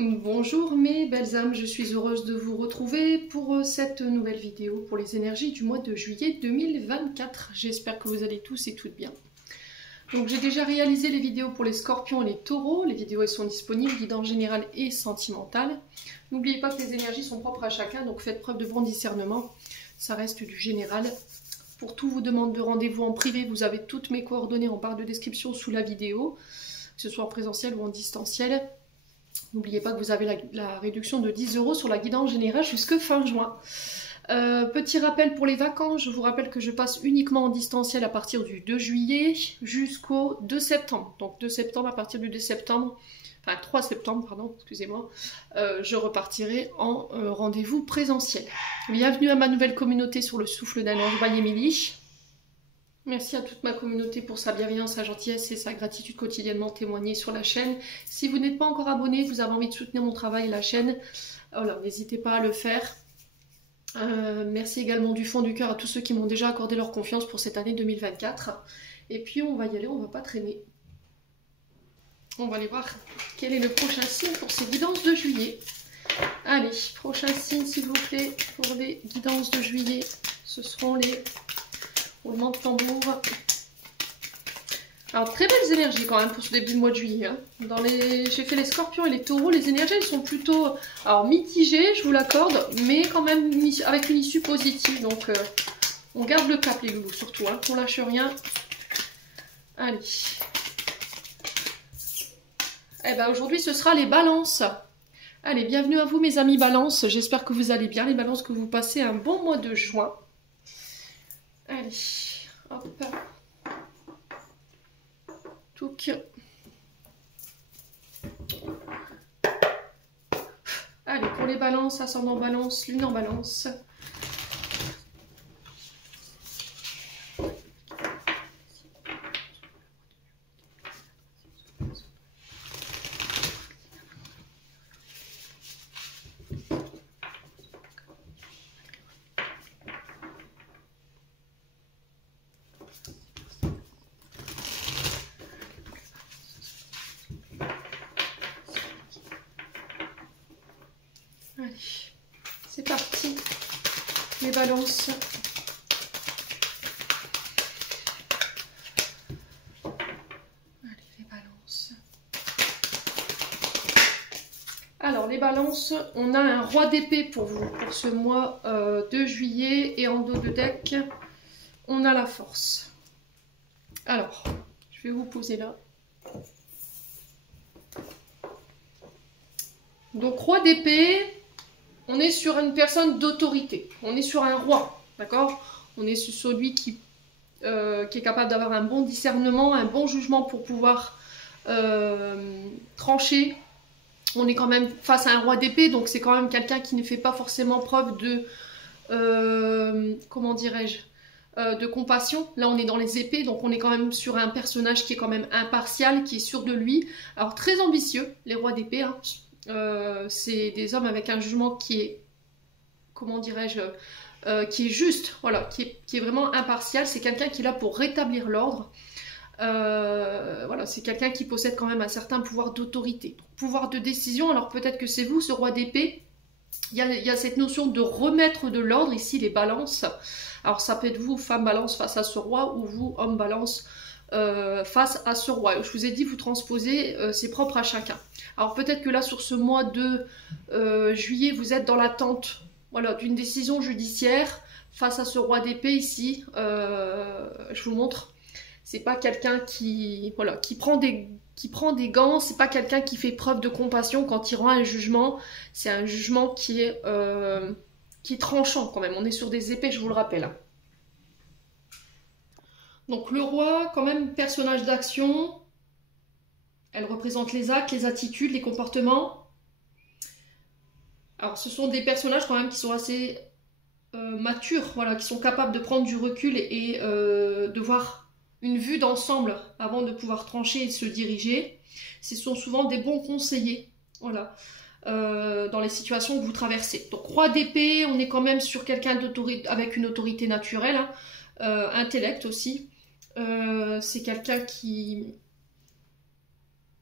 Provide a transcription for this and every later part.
Bonjour mes belles âmes, je suis heureuse de vous retrouver pour cette nouvelle vidéo pour les énergies du mois de juillet 2024. J'espère que vous allez tous et toutes bien. Donc j'ai déjà réalisé les vidéos pour les scorpions et les taureaux. Les vidéos elles sont disponibles, guidance générale et sentimentale. N'oubliez pas que les énergies sont propres à chacun, donc faites preuve de bon discernement. Ça reste du général. Pour tout vous demande de rendez-vous en privé, vous avez toutes mes coordonnées en barre de description sous la vidéo, que ce soit en présentiel ou en distanciel. N'oubliez pas que vous avez la réduction de 10 € sur la guidance générale jusque fin juin. Petit rappel pour les vacances, je vous rappelle que je passe uniquement en distanciel à partir du 2 juillet jusqu'au 2 septembre. Donc 2 septembre, à partir du 2 septembre, enfin 3 septembre, pardon, excusez-moi, je repartirai en rendez-vous présentiel. Bienvenue à ma nouvelle communauté sur le souffle d'un ange by Émilie. Merci à toute ma communauté pour sa bienveillance, sa gentillesse et sa gratitude quotidiennement témoignée sur la chaîne. Si vous n'êtes pas encore abonné, vous avez envie de soutenir mon travail et la chaîne, alors n'hésitez pas à le faire. Merci également du fond du cœur à tous ceux qui m'ont déjà accordé leur confiance pour cette année 2024. Et puis on va y aller, on va pas traîner. On va aller voir quel est le prochain signe pour ces guidances de juillet. Allez, prochain signe s'il vous plaît pour les guidances de juillet. Ce seront les roulements de tambour. Alors très belles énergies quand même pour ce début de mois de juillet. Hein. J'ai fait les scorpions et les taureaux. Les énergies elles sont plutôt mitigées, je vous l'accorde, mais quand même avec une issue positive. Donc on garde le cap les loulous surtout. Hein. On lâche rien. Allez. Eh ben aujourd'hui ce sera les balances. Allez, bienvenue à vous mes amis balances. J'espère que vous allez bien les balances, que vous passez un bon mois de juin. Allez, hop. Touc. Allez, pour les balances, ascendant balance, lune en balance. Allez, c'est parti, les balances. Allez, les balances. Alors, les balances, on a un roi d'épée pour vous, pour ce mois de juillet. Et en dos de deck, on a la force. Alors, je vais vous poser là. Donc, roi d'épée. On est sur une personne d'autorité, on est sur un roi, d'accord? On est sur celui qui est capable d'avoir un bon discernement, un bon jugement pour pouvoir trancher. On est quand même face à un roi d'épée, donc c'est quand même quelqu'un qui ne fait pas forcément preuve de, comment dirais-je, de compassion. Là on est dans les épées, donc on est quand même sur un personnage qui est quand même impartial, qui est sûr de lui. Alors très ambitieux, les rois d'épée, hein. C'est des hommes avec un jugement qui est, comment dirais-je, qui est juste, voilà, qui est vraiment impartial. C'est quelqu'un qui est là pour rétablir l'ordre. Voilà, c'est quelqu'un qui possède quand même un certain pouvoir d'autorité, pouvoir de décision. Alors peut-être que c'est vous, ce roi d'épée. Il y a cette notion de remettre de l'ordre ici, les balances. Alors ça peut être vous, femme balance, face à ce roi, ou vous, homme balance, face à ce roi. Je vous ai dit, vous transposez, c'est propre à chacun. Alors peut-être que là, sur ce mois de juillet, vous êtes dans l'attente, voilà, d'une décision judiciaire face à ce roi d'épée ici. Je vous montre, c'est pas quelqu'un qui, voilà, qui prend des gants, c'est pas quelqu'un qui fait preuve de compassion quand il rend un jugement. C'est un jugement qui est tranchant quand même. On est sur des épées, je vous le rappelle. Hein. Donc le roi, quand même, personnage d'action. Elle représente les actes, les attitudes, les comportements. Alors ce sont des personnages quand même qui sont assez matures, voilà, qui sont capables de prendre du recul et de voir une vue d'ensemble avant de pouvoir trancher et se diriger. Ce sont souvent des bons conseillers, voilà, dans les situations que vous traversez. Donc roi d'épée, on est quand même sur quelqu'un avec une autorité naturelle, hein, intellect aussi. C'est quelqu'un qui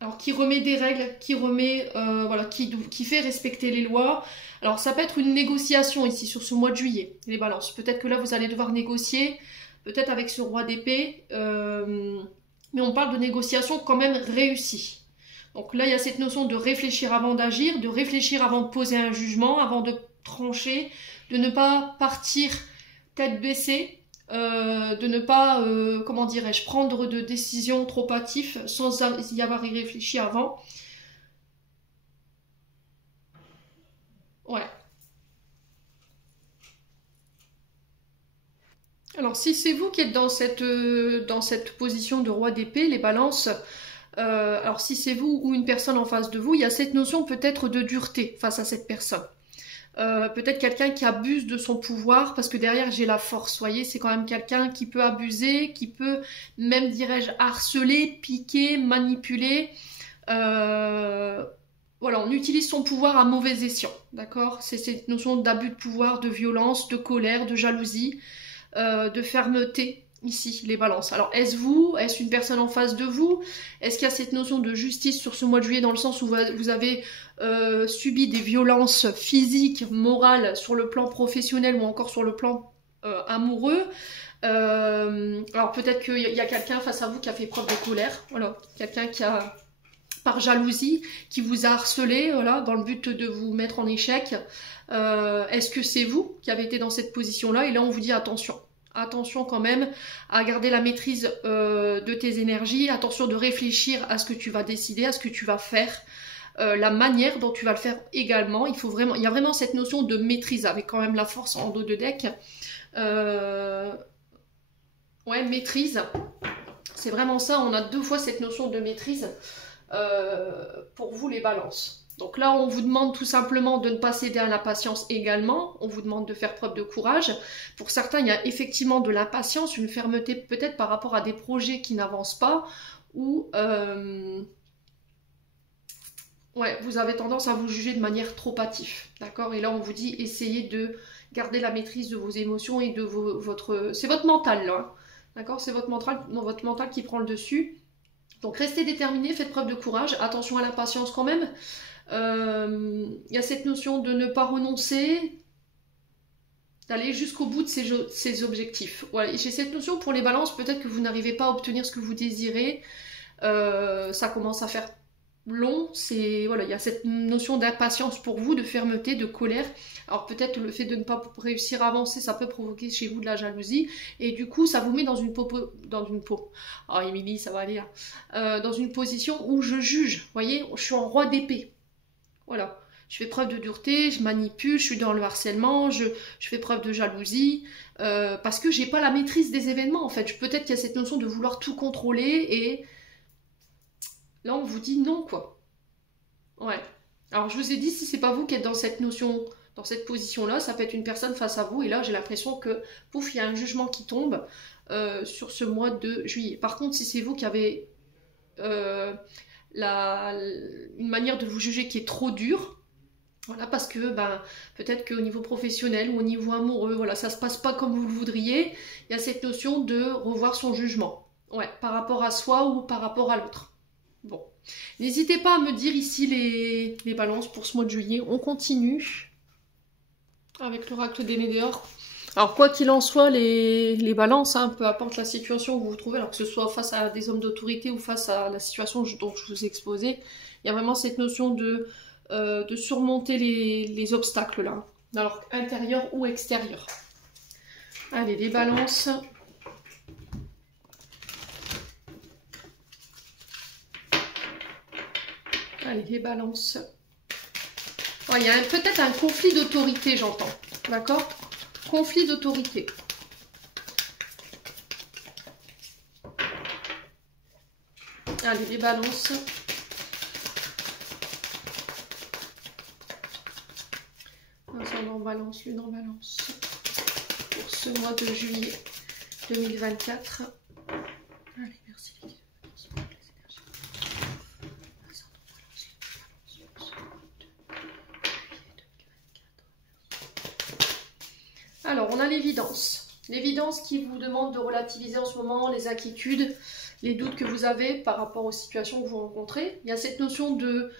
Alors, qui remet des règles, qui remet, voilà, qui fait respecter les lois. Alors, ça peut être une négociation ici, sur ce mois de juillet, les balances. Peut-être que là, vous allez devoir négocier, peut-être avec ce roi d'épée, mais on parle de négociation quand même réussie. Donc là, il y a cette notion de réfléchir avant d'agir, de réfléchir avant de poser un jugement, avant de trancher, de ne pas partir tête baissée, de ne pas, comment dirais-je, prendre de décisions trop hâtives sans y avoir réfléchi avant. Ouais. Alors si c'est vous qui êtes dans cette position de roi d'épée, les balances, alors si c'est vous ou une personne en face de vous, il y a cette notion peut-être de dureté face à cette personne. Peut-être quelqu'un qui abuse de son pouvoir, parce que derrière j'ai la force, voyez, c'est quand même quelqu'un qui peut abuser, qui peut même, dirais-je, harceler, piquer, manipuler. Voilà, on utilise son pouvoir à mauvais escient, d'accord? C'est cette notion d'abus de pouvoir, de violence, de colère, de jalousie, de fermeté. Ici, les balances. Alors, est-ce vous? Est-ce une personne en face de vous? Est-ce qu'il y a cette notion de justice sur ce mois de juillet dans le sens où vous avez subi des violences physiques, morales, sur le plan professionnel ou encore sur le plan amoureux? Alors, peut-être qu'il y a quelqu'un face à vous qui a fait preuve de colère. Voilà, quelqu'un qui a, par jalousie, qui vous a harcelé, voilà, dans le but de vous mettre en échec. Est-ce que c'est vous qui avez été dans cette position-là? Et là, on vous dit attention. Attention quand même à garder la maîtrise de tes énergies, attention de réfléchir à ce que tu vas décider, à ce que tu vas faire, la manière dont tu vas le faire également. Il y a vraiment cette notion de maîtrise avec quand même la force en dos de deck. Ouais, maîtrise, c'est vraiment ça, on a deux fois cette notion de maîtrise pour vous les balances. Donc là, on vous demande tout simplement de ne pas céder à l'impatience également. On vous demande de faire preuve de courage. Pour certains, il y a effectivement de l'impatience, une fermeté peut-être par rapport à des projets qui n'avancent pas ou ouais, vous avez tendance à vous juger de manière trop hâtive. D'accord? Et là, on vous dit essayez de garder la maîtrise de vos émotions et de votre... C'est votre mental là. Hein. D'accord? C'est votre mental qui prend le dessus. Donc restez déterminé, faites preuve de courage. Attention à l'impatience quand même. Il y a cette notion de ne pas renoncer, d'aller jusqu'au bout de ses objectifs. Voilà. Et j'ai cette notion pour les balances, peut-être que vous n'arrivez pas à obtenir ce que vous désirez, ça commence à faire long, voilà, il y a cette notion d'impatience pour vous, de fermeté, de colère. Alors peut-être le fait de ne pas réussir à avancer, ça peut provoquer chez vous de la jalousie, et du coup ça vous met dans une peau. Oh Émilie, ça va aller là. Dans une position où je juge, vous voyez, je suis en roi d'épée. Voilà, je fais preuve de dureté, je manipule, je suis dans le harcèlement, je fais preuve de jalousie, parce que j'ai pas la maîtrise des événements en fait. Peut-être qu'il y a cette notion de vouloir tout contrôler et là on vous dit non quoi. Ouais. Alors je vous ai dit, si c'est pas vous qui êtes dans cette notion, dans cette position-là, ça peut être une personne face à vous et là j'ai l'impression que, pouf, il y a un jugement qui tombe sur ce mois de juillet. Par contre, si c'est vous qui avez une manière de vous juger qui est trop dure, voilà, parce que ben, peut-être qu'au niveau professionnel ou au niveau amoureux, voilà, ça se passe pas comme vous le voudriez, il y a cette notion de revoir son jugement, ouais, par rapport à soi ou par rapport à l'autre. Bon, n'hésitez pas à me dire ici les balances pour ce mois de juillet. On continue avec l'oracle des Médéors. Alors quoi qu'il en soit, les balances, hein, peu importe la situation où vous vous trouvez, alors que ce soit face à des hommes d'autorité ou face à la situation dont je vous ai exposé, il y a vraiment cette notion de surmonter les obstacles là, alors intérieur ou extérieur. Allez, les balances. Allez, les balances. Oh, il y a peut-être un conflit d'autorité, j'entends. D'accord? Conflit d'autorité. Allez, les balances. Ascendant en balance, lune en balance. Pour ce mois de juillet 2024. Allez, merci les guides. Alors, on a l'évidence. L'évidence qui vous demande de relativiser en ce moment les inquiétudes, les doutes que vous avez par rapport aux situations que vous rencontrez. Il y a cette notion de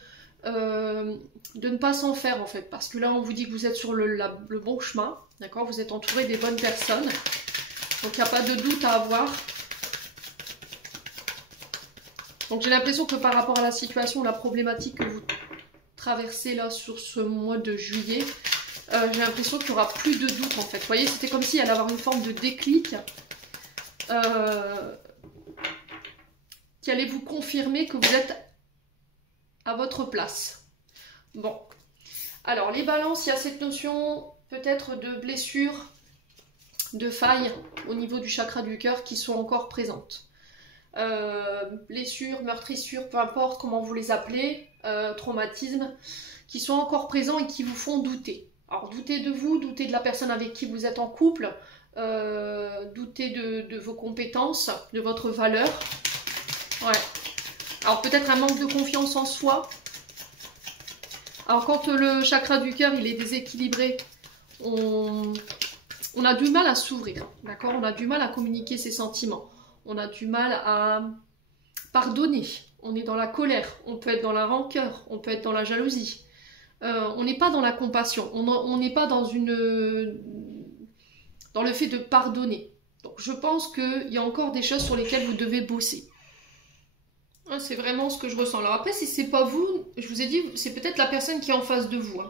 ne pas s'en faire en fait, parce que là on vous dit que vous êtes sur le bon chemin, d'accord, vous êtes entouré des bonnes personnes, donc il n'y a pas de doute à avoir. Donc j'ai l'impression que par rapport à la situation, la problématique que vous traversez là sur ce mois de juillet, j'ai l'impression qu'il n'y aura plus de doute en fait. Vous voyez, c'était comme s'il allait avoir une forme de déclic qui allait vous confirmer que vous êtes à votre place. Bon, alors les balances, il y a cette notion peut-être de blessures, de failles au niveau du chakra du cœur qui sont encore présentes. Blessures, meurtrissures, peu importe comment vous les appelez, traumatismes, qui sont encore présents et qui vous font douter. Alors douter de vous, douter de la personne avec qui vous êtes en couple, douter de vos compétences, de votre valeur. Ouais. Alors peut-être un manque de confiance en soi. Alors quand le chakra du cœur il est déséquilibré, on a du mal à s'ouvrir, d'accord? On a du mal à communiquer ses sentiments. On a du mal à pardonner. On est dans la colère, on peut être dans la rancœur, on peut être dans la jalousie. On n'est pas dans la compassion, on n'est pas dans le fait de pardonner. Donc je pense qu'il y a encore des choses sur lesquelles vous devez bosser. C'est vraiment ce que je ressens. Alors après, si c'est pas vous, je vous ai dit, c'est peut-être la personne qui est en face de vous.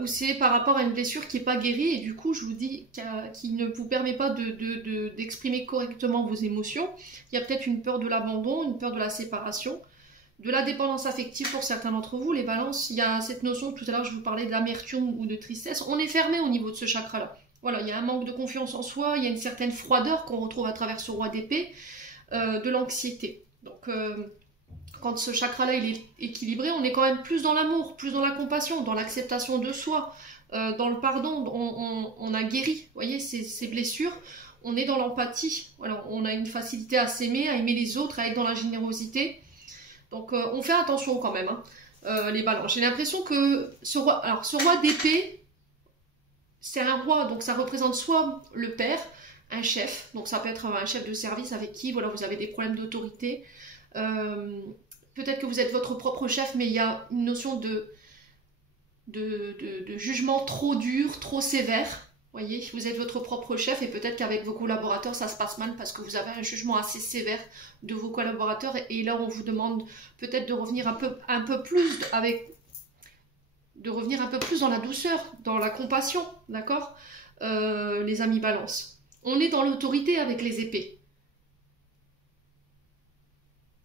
Ou c'est par rapport à une blessure qui n'est pas guérie et du coup, je vous dis, qui ne vous permet pas d'exprimer correctement vos émotions. Il y a peut-être une peur de l'abandon, une peur de la séparation, de la dépendance affective pour certains d'entre vous. Les balances, il y a cette notion, tout à l'heure je vous parlais d'amertume ou de tristesse. On est fermé au niveau de ce chakra-là. Voilà, il y a un manque de confiance en soi, il y a une certaine froideur qu'on retrouve à travers ce roi d'épée, de l'anxiété. Donc, quand ce chakra-là il est équilibré, on est quand même plus dans l'amour, plus dans la compassion, dans l'acceptation de soi, dans le pardon. On a guéri, vous voyez, ces blessures. On est dans l'empathie. Voilà, on a une facilité à s'aimer, à aimer les autres, à être dans la générosité. Donc, on fait attention quand même, hein, les balances. J'ai l'impression que ce roi d'épée, c'est un roi, donc ça représente soit le père, un chef, donc ça peut être un chef de service avec qui voilà, vous avez des problèmes d'autorité. Peut-être que vous êtes votre propre chef, mais il y a une notion de jugement trop dur, trop sévère. Voyez, vous êtes votre propre chef et peut-être qu'avec vos collaborateurs, ça se passe mal parce que vous avez un jugement assez sévère de vos collaborateurs. Et là, on vous demande peut-être de revenir un peu plus dans la douceur, dans la compassion, d'accord, les amis balance. On est dans l'autorité avec les épées.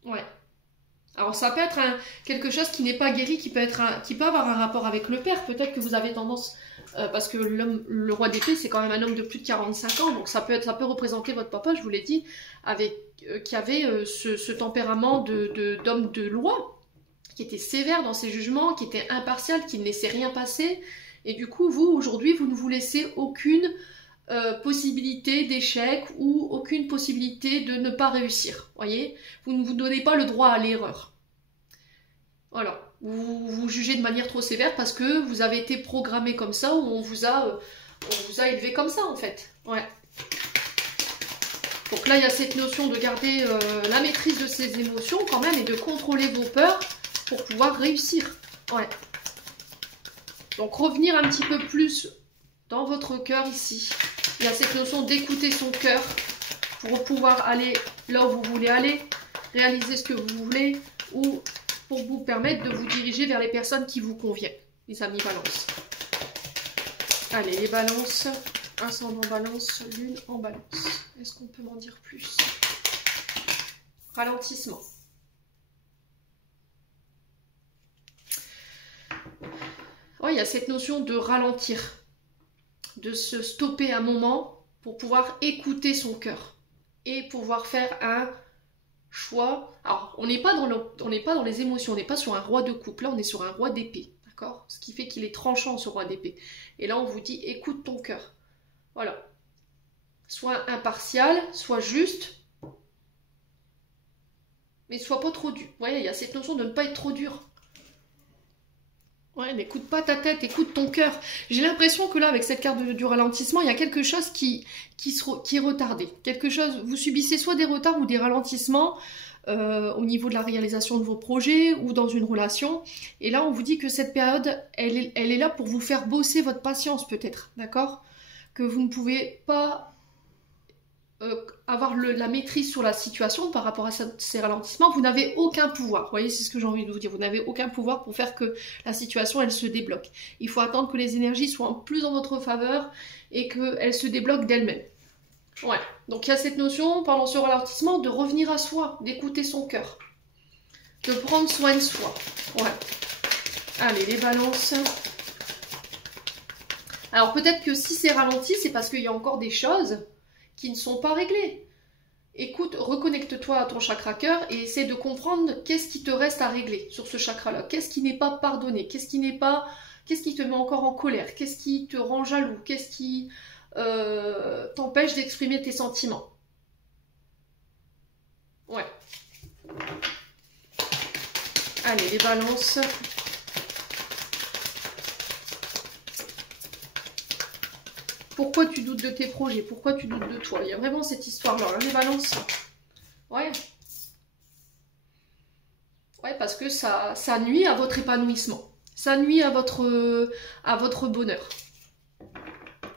Ouais. Alors ça peut être quelque chose qui n'est pas guéri, qui peut avoir un rapport avec le père. Peut-être que vous avez tendance, parce que le roi d'épée, c'est quand même un homme de plus de 45 ans, donc ça peut représenter votre papa, je vous l'ai dit, qui avait ce tempérament d'homme de loi, qui était sévère dans ses jugements, qui était impartial, qui ne laissait rien passer. Et du coup, vous, aujourd'hui, vous ne vous laissez aucune possibilité d'échec ou aucune possibilité de ne pas réussir. Voyez, vous ne vous donnez pas le droit à l'erreur. Voilà, vous jugez de manière trop sévère parce que vous avez été programmé comme ça ou on vous a élevé comme ça en fait. Ouais. Donc là, il y a cette notion de garder la maîtrise de ses émotions quand même et de contrôler vos peurs pour pouvoir réussir. Ouais. Donc revenir un petit peu plus dans votre cœur ici. Il y a cette notion d'écouter son cœur pour pouvoir aller là où vous voulez aller, réaliser ce que vous voulez ou pour vous permettre de vous diriger vers les personnes qui vous conviennent, les amis balance. Allez, les balances, ascendant balance, lune en balance. Est-ce qu'on peut m'en dire plus? Ralentissement. Ouais, il y a cette notion de ralentir, de se stopper un moment pour pouvoir écouter son cœur et pouvoir faire un choix. Alors, on n'est pas dans les émotions, on n'est pas sur un roi de coupe, là on est sur un roi d'épée, d'accord? Ce qui fait qu'il est tranchant ce roi d'épée. Et là on vous dit écoute ton cœur. Voilà. Sois impartial, sois juste, mais sois pas trop dur. Vous voyez, il y a cette notion de ne pas être trop dur. Ouais, n'écoute pas ta tête, écoute ton cœur. J'ai l'impression que là, avec cette carte du ralentissement, il y a quelque chose qui est retardé. Quelque chose, vous subissez soit des retards ou des ralentissements au niveau de la réalisation de vos projets ou dans une relation. Et là, on vous dit que cette période, elle est là pour vous faire bosser votre patience peut-être, d'accord? Que vous ne pouvez pas avoir la maîtrise sur la situation par rapport à ces ralentissements, vous n'avez aucun pouvoir. Vous voyez, c'est ce que j'ai envie de vous dire. Vous n'avez aucun pouvoir pour faire que la situation, elle se débloque. Il faut attendre que les énergies soient plus en votre faveur et qu'elles se débloquent d'elles-mêmes. Ouais. Donc il y a cette notion, pendant ce ralentissement, de revenir à soi, d'écouter son cœur, de prendre soin de soi. Ouais. Allez, les balances. Alors peut-être que si c'est ralenti, c'est parce qu'il y a encore des choses qui ne sont pas réglées. Écoute, reconnecte-toi à ton chakra cœur et essaie de comprendre qu'est-ce qui te reste à régler sur ce chakra-là. Qu'est-ce qui n'est pas pardonné? Qu'est-ce qui te met encore en colère? Qu'est-ce qui te rend jaloux? Qu'est-ce qui t'empêche d'exprimer tes sentiments? Ouais. Allez, les balances. Pourquoi tu doutes de tes projets? Pourquoi tu doutes de toi? Il y a vraiment cette histoire-là, hein, les balances. Ouais. Ouais, parce que ça nuit à votre épanouissement. Ça nuit à votre bonheur.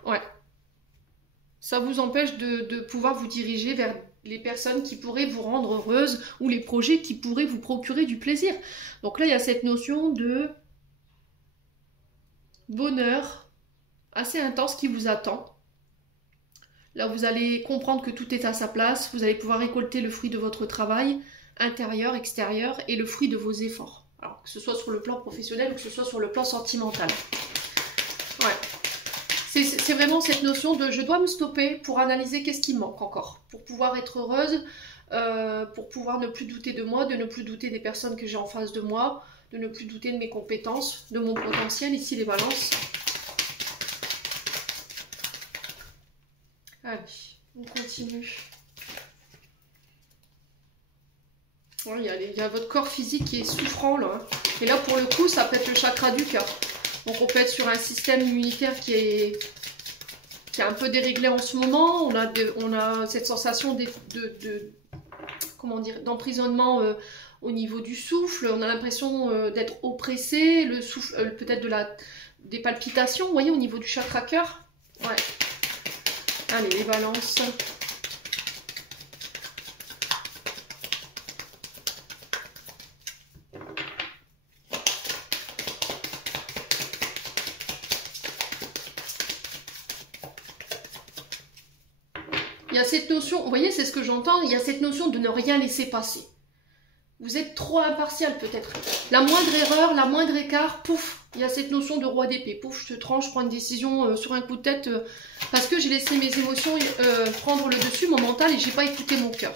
Ouais. Ça vous empêche de pouvoir vous diriger vers les personnes qui pourraient vous rendre heureuse ou les projets qui pourraient vous procurer du plaisir. Donc là, il y a cette notion de bonheur assez intense qui vous attend. Là, vous allez comprendre que tout est à sa place. Vous allez pouvoir récolter le fruit de votre travail intérieur, extérieur et le fruit de vos efforts. Alors, que ce soit sur le plan professionnel ou que ce soit sur le plan sentimental. Ouais. C'est vraiment cette notion de je dois me stopper pour analyser qu'est-ce qui me manque encore. Pour pouvoir être heureuse, pour pouvoir ne plus douter de moi, de ne plus douter des personnes que j'ai en face de moi, de ne plus douter de mes compétences, de mon potentiel. Ici, les balances. Allez, on continue. Ouais, il y a votre corps physique qui est souffrant là. Hein. Et là, pour le coup, ça peut être le chakra du cœur. Donc, on peut être sur un système immunitaire qui est un peu déréglé en ce moment. On a cette sensation comment dire, d'emprisonnement au niveau du souffle. On a l'impression d'être oppressé. Le souffle, peut-être des palpitations, vous voyez, au niveau du chakra cœur. Ouais. Allez, les balances. Il y a cette notion, vous voyez, c'est ce que j'entends, il y a cette notion de ne rien laisser passer. Vous êtes trop impartial peut-être. La moindre erreur, la moindre écart, pouf, il y a cette notion de roi d'épée. Pouf, je te tranche, je prends une décision sur un coup de tête parce que j'ai laissé mes émotions prendre le dessus, mon mental, et j'ai pas écouté mon cœur.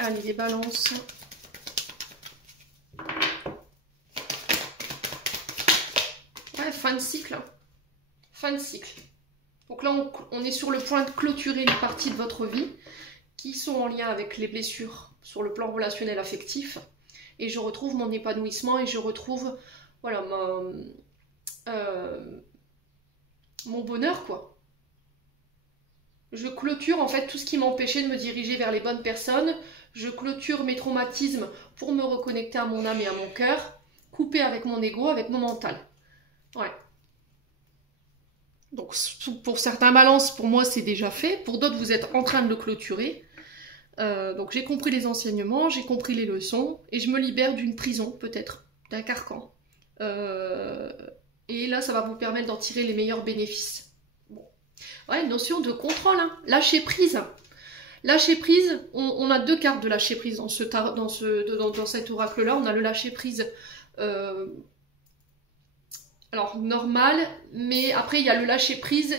Allez, les balances. Ouais, fin de cycle. Fin de cycle. Donc là, on est sur le point de clôturer une partie de votre vie qui sont en lien avec les blessures sur le plan relationnel affectif. Et je retrouve mon épanouissement et je retrouve, voilà, mon bonheur, quoi. Je clôture en fait tout ce qui m'empêchait de me diriger vers les bonnes personnes. Je clôture mes traumatismes pour me reconnecter à mon âme et à mon cœur, couper avec mon ego, avec mon mental. Ouais. Donc pour certains balances, pour moi c'est déjà fait. Pour d'autres, vous êtes en train de le clôturer. Donc j'ai compris les enseignements, j'ai compris les leçons, et je me libère d'une prison, peut-être, d'un carcan. Et là, ça va vous permettre d'en tirer les meilleurs bénéfices. Bon. Ouais, une notion de contrôle, hein. Lâcher prise. Lâcher prise, on a deux cartes de lâcher prise dans cet oracle-là. On a le lâcher prise alors normal, mais après il y a le lâcher prise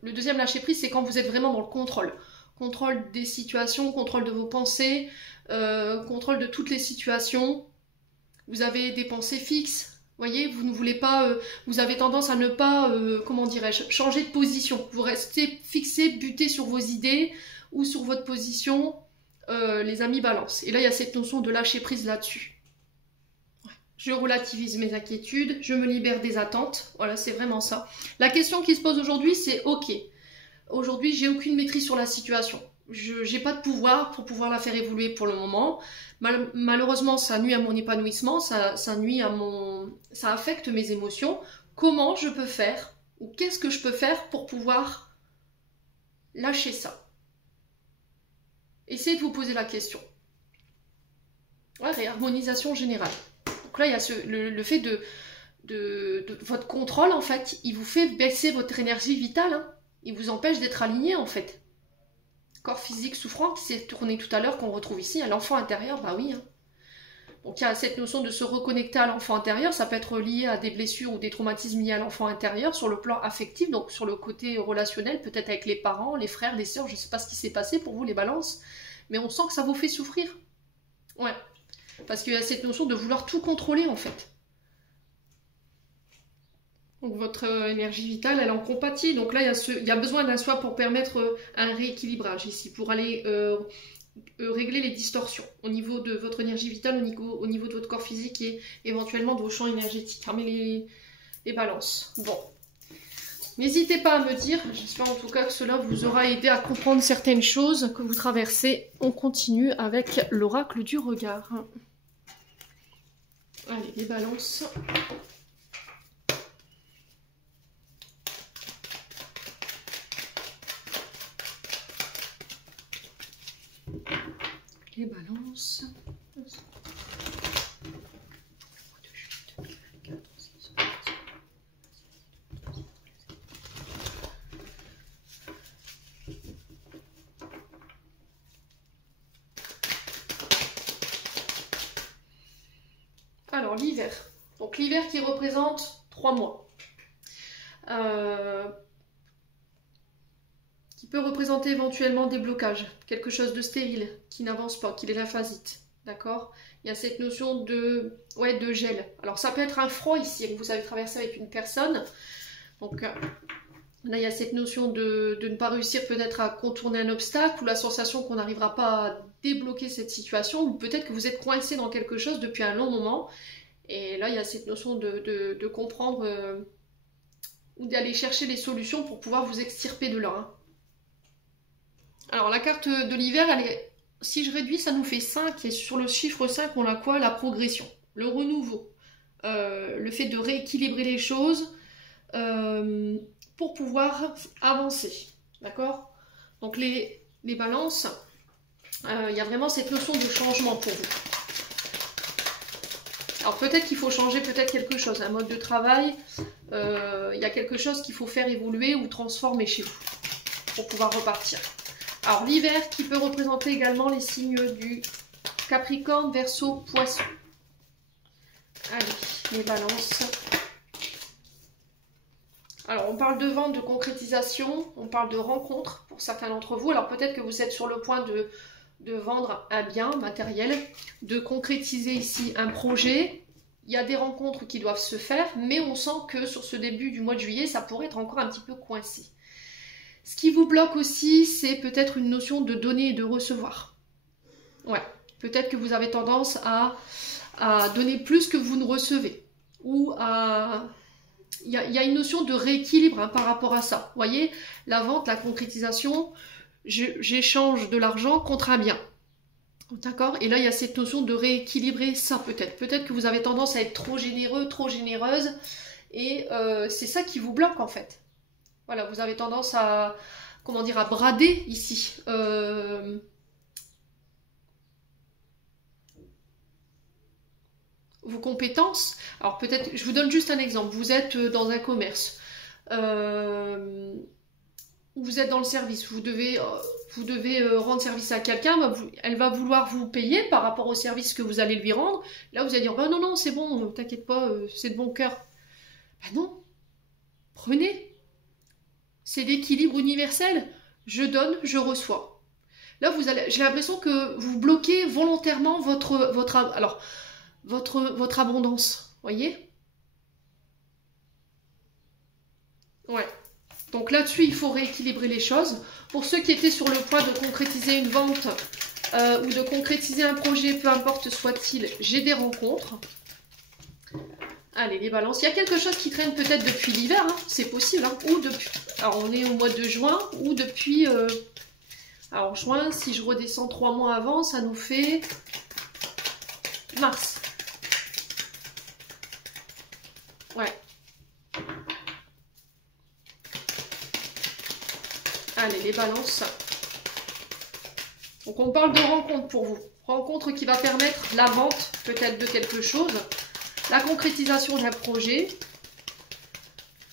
le deuxième lâcher prise, c'est quand vous êtes vraiment dans le contrôle. Contrôle des situations, contrôle de vos pensées, contrôle de toutes les situations. Vous avez des pensées fixes, voyez, vous ne voulez pas, vous avez tendance à ne pas, comment dirais-je, changer de position. Vous restez fixé, buté sur vos idées ou sur votre position, les amis balance. Et là, il y a cette notion de lâcher prise là-dessus. Ouais. Je relativise mes inquiétudes, je me libère des attentes. Voilà, c'est vraiment ça. La question qui se pose aujourd'hui, c'est ok. Aujourd'hui, j'ai aucune maîtrise sur la situation. Je n'ai pas de pouvoir pour pouvoir la faire évoluer pour le moment. Malheureusement, ça nuit à mon épanouissement, ça nuit à ça affecte mes émotions. Comment je peux faire, ou qu'est-ce que je peux faire pour pouvoir lâcher ça? Essayez de vous poser la question. Ouais, réharmonisation générale. Donc là, il y a le fait de votre contrôle, en fait, il vous fait baisser votre énergie vitale. Hein. Il vous empêche d'être aligné, en fait. Corps physique souffrant qui s'est tourné tout à l'heure, qu'on retrouve ici, à l'enfant intérieur, bah oui. Hein. Donc il y a cette notion de se reconnecter à l'enfant intérieur, ça peut être lié à des blessures ou des traumatismes liés à l'enfant intérieur sur le plan affectif, donc sur le côté relationnel, peut-être avec les parents, les frères, les sœurs, je ne sais pas ce qui s'est passé pour vous les balances, mais on sent que ça vous fait souffrir. Ouais, parce qu'il y a cette notion de vouloir tout contrôler en fait. Donc votre énergie vitale, elle en compatit, donc là il y a besoin d'un soi pour permettre un rééquilibrage ici, pour aller... régler les distorsions au niveau de votre énergie vitale, au niveau de votre corps physique et éventuellement de vos champs énergétiques. Fermez les balances. Bon. N'hésitez pas à me dire, j'espère en tout cas que cela vous aura aidé à comprendre certaines choses que vous traversez. On continue avec l'oracle du regard. Allez, les balances. Les balances. Alors l'hiver. Donc l'hiver qui représente 3 mois. Qui peut représenter éventuellement des blocages, quelque chose de stérile, qui n'avance pas, qui est lymphasite, d'accord? Il y a cette notion de gel. Alors ça peut être un froid ici, que vous avez traversé avec une personne. Donc là, il y a cette notion de ne pas réussir peut-être à contourner un obstacle, ou la sensation qu'on n'arrivera pas à débloquer cette situation, ou peut-être que vous êtes coincé dans quelque chose depuis un long moment. Et là, il y a cette notion de comprendre ou d'aller chercher des solutions pour pouvoir vous extirper de là. Hein. Alors la carte de l'hiver, si je réduis, ça nous fait 5, et sur le chiffre 5, on a quoi? La progression, le renouveau, le fait de rééquilibrer les choses pour pouvoir avancer, d'accord? Donc les balances, il y a vraiment cette notion de changement pour vous. Alors peut-être qu'il faut changer peut-être quelque chose, un mode de travail, il y a quelque chose qu'il faut faire évoluer ou transformer chez vous pour pouvoir repartir. Alors l'hiver qui peut représenter également les signes du Capricorne, Verseau, Poisson. Allez, les balances. Alors on parle de vente, de concrétisation, on parle de rencontre pour certains d'entre vous. Alors peut-être que vous êtes sur le point de vendre un bien matériel, de concrétiser ici un projet. Il y a des rencontres qui doivent se faire, mais on sent que sur ce début du mois de juillet, ça pourrait être encore un petit peu coincé. Ce qui vous bloque aussi, c'est peut-être une notion de donner et de recevoir. Ouais, peut-être que vous avez tendance à donner plus que vous ne recevez. Ou à... Il y a une notion de rééquilibre hein, par rapport à ça. Vous voyez, la vente, la concrétisation, j'échange de l'argent contre un bien. D'accord? Et là, il y a cette notion de rééquilibrer ça peut-être. Peut-être que vous avez tendance à être trop généreux, trop généreuse. Et c'est ça qui vous bloque en fait. Voilà, vous avez tendance à, comment dire, à brader ici. Vos compétences. Alors peut-être, je vous donne juste un exemple. Vous êtes dans un commerce. Vous êtes dans le service. Vous devez rendre service à quelqu'un. Elle va vouloir vous payer par rapport au service que vous allez lui rendre. Là, vous allez dire, bah, non, non, c'est bon, t'inquiète pas, c'est de bon cœur. Bah non, prenez. C'est l'équilibre universel. Je donne, je reçois. Là, j'ai l'impression que vous bloquez volontairement votre abondance. Voyez? Ouais. Donc là-dessus, il faut rééquilibrer les choses. Pour ceux qui étaient sur le point de concrétiser une vente ou de concrétiser un projet, peu importe soit-il, j'ai des rencontres. Allez, les balances. Il y a quelque chose qui traîne peut-être depuis l'hiver, hein, c'est possible. Hein, ou depuis... Alors, on est au mois de juin, ou depuis... Alors, juin, si je redescends 3 mois avant, ça nous fait mars. Ouais. Allez, les balances. Donc, on parle de rencontre pour vous. Rencontre qui va permettre la vente, peut-être, de quelque chose. La concrétisation d'un projet.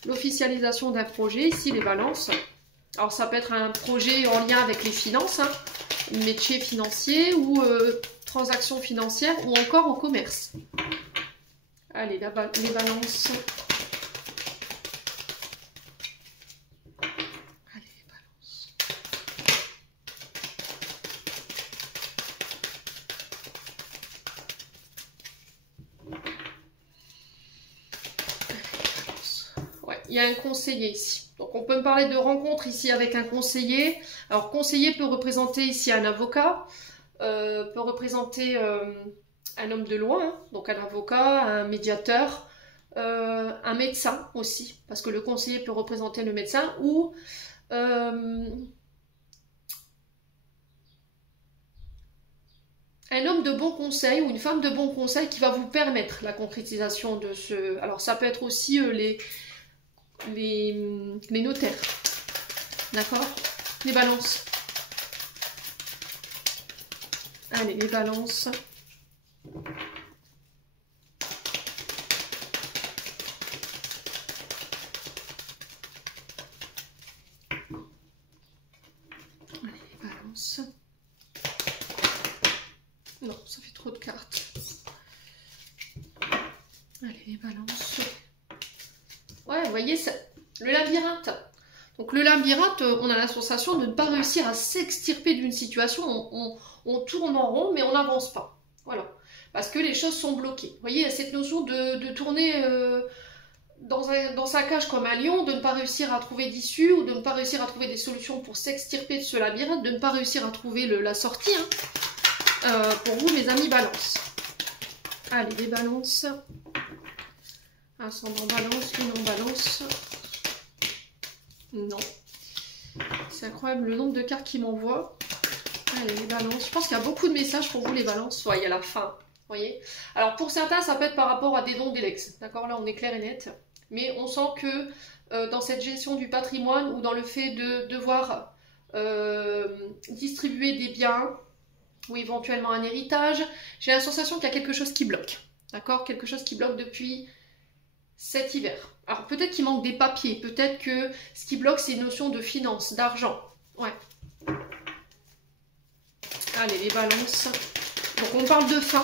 L'officialisation d'un projet. Ici, les balances. Alors, ça peut être un projet en lien avec les finances, hein, métier financier ou transactions financières ou encore au commerce. Allez, les balances. Allez, les balances. Ouais, il y a un conseiller ici. Donc, on peut me parler de rencontre ici avec un conseiller. Alors, conseiller peut représenter ici un avocat, peut représenter un homme de loi, hein, donc un avocat, un médiateur, un médecin aussi, parce que le conseiller peut représenter le médecin, ou un homme de bon conseil ou une femme de bon conseil qui va vous permettre la concrétisation de ce... Alors, ça peut être aussi les notaires. D'accord? Les balances. Allez, les balances. Allez, les balances. Non, ça fait trop de cartes. Allez, les balances. Ouais, vous voyez, le labyrinthe. Donc le labyrinthe, on a la sensation de ne pas réussir à s'extirper d'une situation. On tourne en rond, mais on n'avance pas. Voilà. Parce que les choses sont bloquées. Vous voyez, il y a cette notion de tourner dans sa cage comme un lion, de ne pas réussir à trouver d'issue, ou de ne pas réussir à trouver des solutions pour s'extirper de ce labyrinthe, de ne pas réussir à trouver la sortie. Hein. Pour vous, mes amis, balance. Allez, les balances. Ascendant balance, une en balance. Non. C'est incroyable le nombre de cartes qui m'envoient. Allez, les balances. Je pense qu'il y a beaucoup de messages pour vous, les balances. Ouais, il y a la fin. Vous voyez? Alors, pour certains, ça peut être par rapport à des dons d'Elex. D'accord? Là, on est clair et net. Mais on sent que dans cette gestion du patrimoine ou dans le fait de devoir distribuer des biens ou éventuellement un héritage, j'ai la sensation qu'il y a quelque chose qui bloque. D'accord? Quelque chose qui bloque depuis cet hiver. Alors peut-être qu'il manque des papiers, peut-être que ce qui bloque c'est une notion de finance, d'argent. Ouais. Allez, les balances. Donc on parle de fin.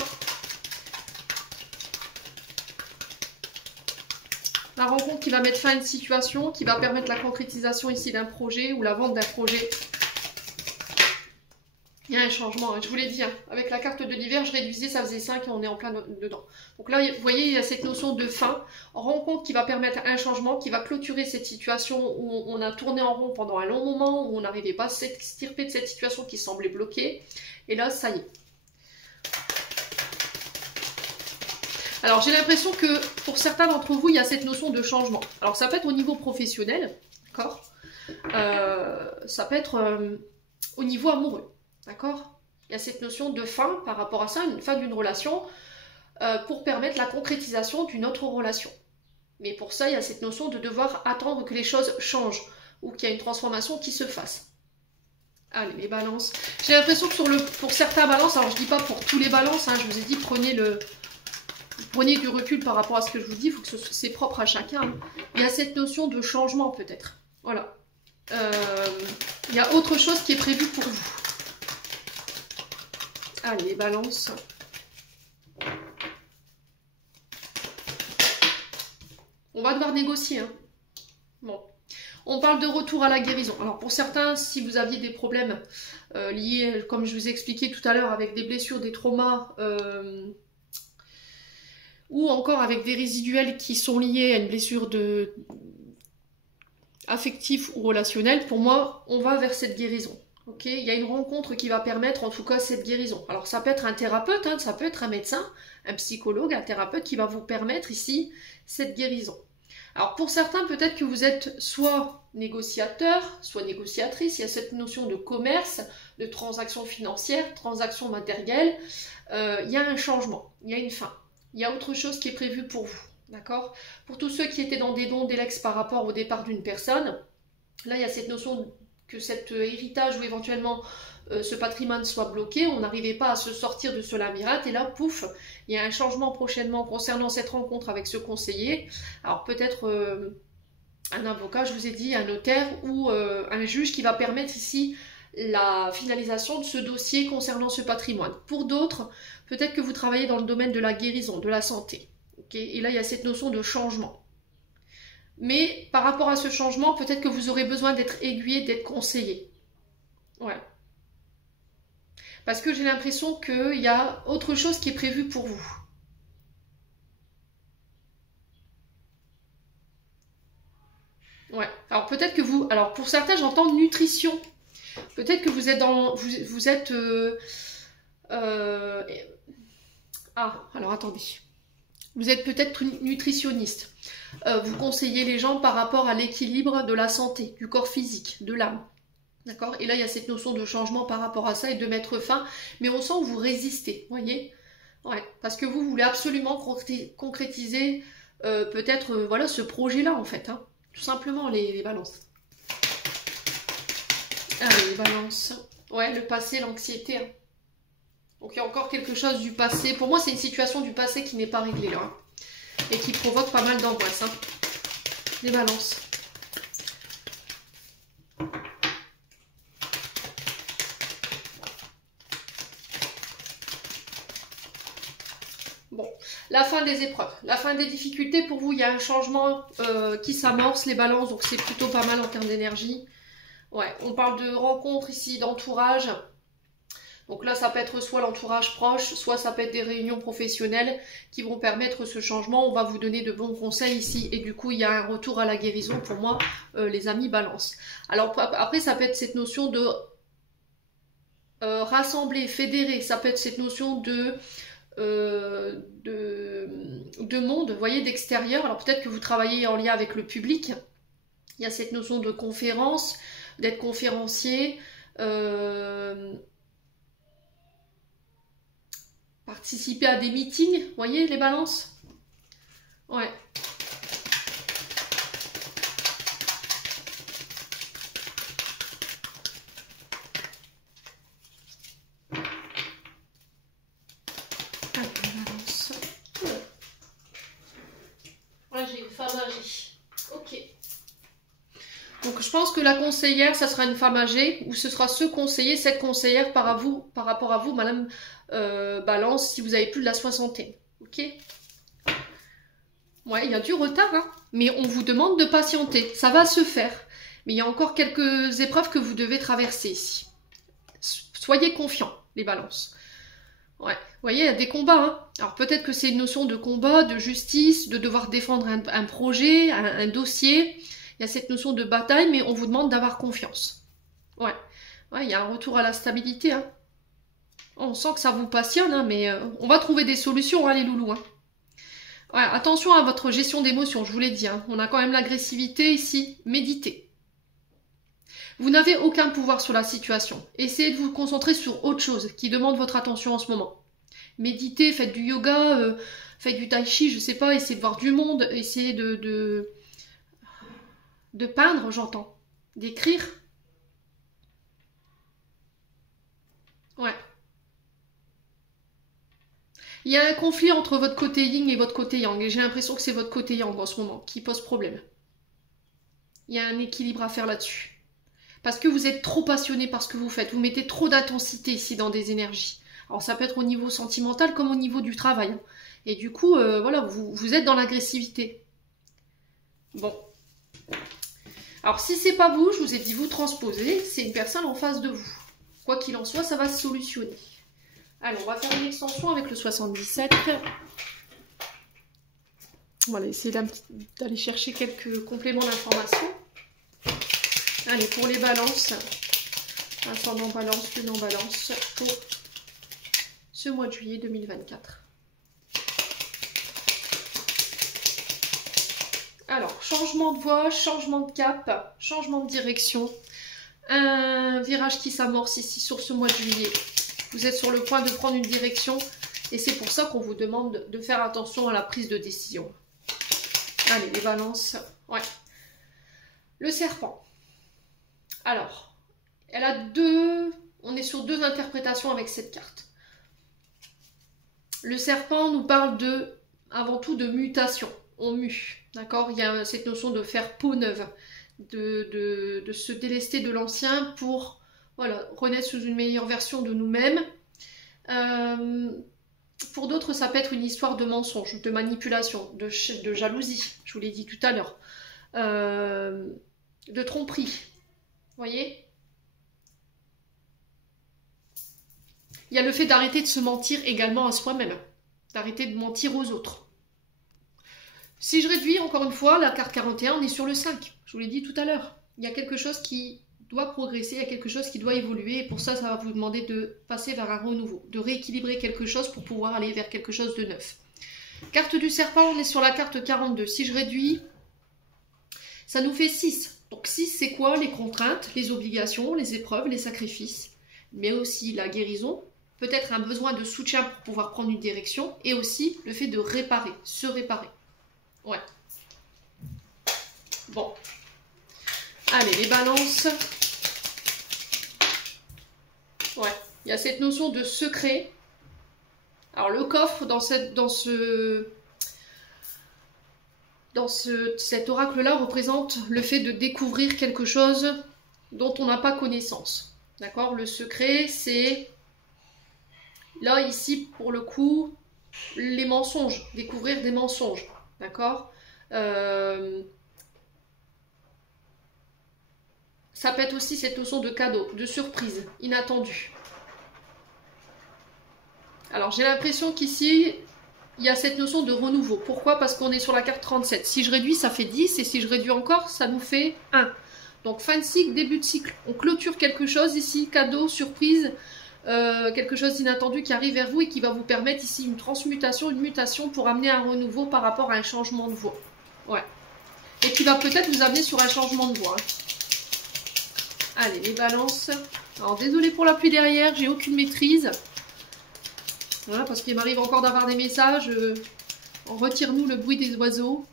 La rencontre qui va mettre fin à une situation, qui va permettre la concrétisation ici d'un projet ou la vente d'un projet. Il y a un changement, je vous l'ai dit, hein. Avec la carte de l'hiver, je réduisais, ça faisait 5 et on est en plein dedans. Donc là, vous voyez, il y a cette notion de fin, rencontre qui va permettre un changement, qui va clôturer cette situation où on a tourné en rond pendant un long moment, où on n'arrivait pas à s'extirper de cette situation qui semblait bloquée. Et là, ça y est. Alors, j'ai l'impression que pour certains d'entre vous, il y a cette notion de changement. Alors, ça peut être au niveau professionnel, d'accord? Ça peut être au niveau amoureux. D'accord? Il y a cette notion de fin par rapport à ça, une fin d'une relation, pour permettre la concrétisation d'une autre relation. Mais pour ça, il y a cette notion de devoir attendre que les choses changent, ou qu'il y a une transformation qui se fasse. Allez, les balances. J'ai l'impression que pour certains balances, alors je ne dis pas pour tous les balances, hein, je vous ai dit, prenez du recul par rapport à ce que je vous dis, il faut que c'est propre à chacun. Hein. Il y a cette notion de changement peut-être. Voilà. Il y a autre chose qui est prévu pour vous. Allez, balance. On va devoir négocier. Hein. Bon. On parle de retour à la guérison. Alors pour certains, si vous aviez des problèmes liés, comme je vous ai expliqué tout à l'heure, avec des blessures, des traumas, ou encore avec des résiduels qui sont liés à une blessure affective ou relationnelle, pour moi, on va vers cette guérison. Ok, il y a une rencontre qui va permettre en tout cas cette guérison. Alors ça peut être un thérapeute, hein, ça peut être un médecin, un psychologue, un thérapeute qui va vous permettre ici cette guérison. Alors pour certains, peut-être que vous êtes soit négociateur, soit négociatrice, il y a cette notion de commerce, de transaction financière, transaction matérielle, il y a un changement, il y a une fin, il y a autre chose qui est prévu pour vous, d'accord? Pour tous ceux qui étaient dans des dons d'élex par rapport au départ d'une personne, là il y a cette notion que cet héritage ou éventuellement ce patrimoine soit bloqué, on n'arrivait pas à se sortir de ce labyrinthe, et là, pouf, il y a un changement prochainement concernant cette rencontre avec ce conseiller. Alors peut-être un avocat, je vous ai dit, un notaire ou un juge qui va permettre ici la finalisation de ce dossier concernant ce patrimoine. Pour d'autres, peut-être que vous travaillez dans le domaine de la guérison, de la santé. Okay, et là, il y a cette notion de changement. Mais par rapport à ce changement, peut-être que vous aurez besoin d'être aiguillé, d'être conseillé. Ouais. Parce que j'ai l'impression qu'il y a autre chose qui est prévu pour vous. Ouais. Alors peut-être que vous... Alors pour certains, j'entends nutrition. Peut-être que vous êtes dans... Vous êtes... Ah, alors attendez. Vous êtes peut-être nutritionniste. Vous conseillez les gens par rapport à l'équilibre de la santé, du corps physique, de l'âme. D'accord? Et là, il y a cette notion de changement par rapport à ça et de mettre fin. Mais on sent que vous résistez, voyez? Ouais, parce que vous voulez absolument concrétiser peut-être voilà, ce projet-là, en fait. Hein. Tout simplement, les balances. Allez, les balances. Ouais, le passé, l'anxiété. Hein. Donc, il y a encore quelque chose du passé. Pour moi, c'est une situation du passé qui n'est pas réglée, là. Hein. Et qui provoque pas mal d'angoisse. Hein. Les balances. Bon, la fin des épreuves, la fin des difficultés, pour vous, il y a un changement qui s'amorce, les balances, donc c'est plutôt pas mal en termes d'énergie. Ouais, on parle de rencontres ici, d'entourage. Donc là, ça peut être soit l'entourage proche, soit ça peut être des réunions professionnelles qui vont permettre ce changement. On va vous donner de bons conseils ici et du coup, il y a un retour à la guérison pour moi, les amis balance. Alors après, ça peut être cette notion de rassembler, fédérer. Ça peut être cette notion de monde, vous voyez, d'extérieur. Alors peut-être que vous travaillez en lien avec le public. Il y a cette notion de conférence, d'être conférencier. Participer à des meetings, vous voyez les balances? Ouais. Allez, les balances. Voilà, j'ai une femme âgée. Ok. Donc je pense que la conseillère, ça sera une femme âgée, ou ce sera ce conseiller, cette conseillère par rapport à vous, madame Balance, si vous avez plus de la soixantaine. Ok? Ouais, il y a du retard, hein, mais on vous demande de patienter. Ça va se faire. Mais il y a encore quelques épreuves que vous devez traverser ici. Soyez confiants, les balances. Ouais, vous voyez, il y a des combats. Hein. Alors peut-être que c'est une notion de combat, de justice, de devoir défendre un projet, un dossier. Il y a cette notion de bataille, mais on vous demande d'avoir confiance. Ouais, ouais, il y a un retour à la stabilité. Hein. On sent que ça vous passionne, hein, mais on va trouver des solutions, hein, les loulous. Hein. Ouais, attention à votre gestion d'émotions, je vous l'ai dit. Hein. On a quand même l'agressivité ici. Méditez. Vous n'avez aucun pouvoir sur la situation. Essayez de vous concentrer sur autre chose qui demande votre attention en ce moment. Méditez, faites du yoga, faites du tai chi, je sais pas, essayez de voir du monde, essayez de peindre, j'entends. D'écrire. Ouais. Il y a un conflit entre votre côté yin et votre côté yang. Et j'ai l'impression que c'est votre côté yang en ce moment qui pose problème. Il y a un équilibre à faire là-dessus. Parce que vous êtes trop passionné par ce que vous faites. Vous mettez trop d'intensité ici dans des énergies. Alors ça peut être au niveau sentimental comme au niveau du travail. Hein. Et du coup, voilà, vous êtes dans l'agressivité. Bon. Alors si c'est pas vous, je vous ai dit vous transposez, c'est une personne en face de vous. Quoi qu'il en soit, ça va se solutionner. Allez, on va faire une extension avec le 77. On va essayer d'aller chercher quelques compléments d'information. Allez, pour les balances, Ascendant Balance, Lune en Balance pour ce mois de juillet 2024. Alors, changement de voie, changement de cap, changement de direction. Un virage qui s'amorce ici sur ce mois de juillet. Vous êtes sur le point de prendre une direction et c'est pour ça qu'on vous demande de faire attention à la prise de décision. Allez, les balances. Ouais. Le serpent. Alors, elle a on est sur deux interprétations avec cette carte. Le serpent nous parle avant tout de mutation. On mue, d'accord? Il y a cette notion de faire peau neuve, de se délester de l'ancien pour voilà, renaître sous une meilleure version de nous-mêmes. Pour d'autres, ça peut être une histoire de mensonge, de manipulation, de jalousie, je vous l'ai dit tout à l'heure, de tromperie, vous voyez? Il y a le fait d'arrêter de se mentir également à soi-même, d'arrêter de mentir aux autres. Si je réduis, encore une fois, la carte 41, on est sur le 5. Je vous l'ai dit tout à l'heure. Il y a quelque chose qui doit progresser, il y a quelque chose qui doit évoluer. Et pour ça, ça va vous demander de passer vers un renouveau, de rééquilibrer quelque chose pour pouvoir aller vers quelque chose de neuf. Carte du serpent, on est sur la carte 42. Si je réduis, ça nous fait 6. Donc 6, c'est quoi? Les contraintes, les obligations, les épreuves, les sacrifices. Mais aussi la guérison, peut-être un besoin de soutien pour pouvoir prendre une direction. Et aussi le fait de réparer, se réparer. Ouais. Bon. Allez, les balances. Ouais. Il y a cette notion de secret. Alors, le coffre, cet oracle-là représente le fait de découvrir quelque chose dont on n'a pas connaissance. D'accord? Le secret, c'est... Là, ici, pour le coup, les mensonges. Découvrir des mensonges. D'accord? Ça peut être aussi cette notion de cadeau, de surprise, inattendue. Alors, j'ai l'impression qu'ici, il y a cette notion de renouveau. Pourquoi? Parce qu'on est sur la carte 37. Si je réduis, ça fait 10, et si je réduis encore, ça nous fait 1. Donc, fin de cycle, début de cycle. On clôture quelque chose ici, cadeau, surprise, quelque chose d'inattendu qui arrive vers vous et qui va vous permettre ici une transmutation, une mutation pour amener un renouveau par rapport à un changement de voie. Ouais. Et qui va peut-être vous amener sur un changement de voie. Allez, les balances. Alors, désolé pour la pluie derrière, j'ai aucune maîtrise. Voilà, parce qu'il m'arrive encore d'avoir des messages. Retire-nous le bruit des oiseaux.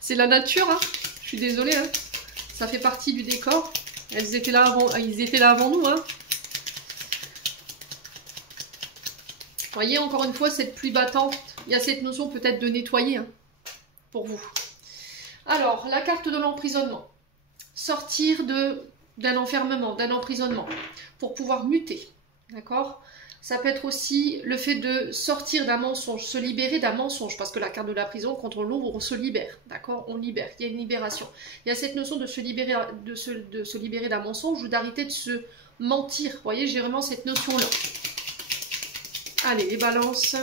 C'est la nature, hein. Je suis désolée, hein. Ça fait partie du décor. Ils étaient là avant nous, hein. Vous voyez, encore une fois, cette pluie battante, il y a cette notion peut-être de nettoyer, hein, pour vous. Alors, la carte de l'emprisonnement. Sortir d'un enfermement, d'un emprisonnement, pour pouvoir muter, d'accord? Ça peut être aussi le fait de sortir d'un mensonge, se libérer d'un mensonge, parce que la carte de la prison, quand on l'ouvre, on se libère, d'accord? On libère, il y a une libération. Il y a cette notion de se libérer, de se libérer d'un mensonge ou d'arrêter de se mentir. Vous voyez, j'ai vraiment cette notion-là. Allez, les balances.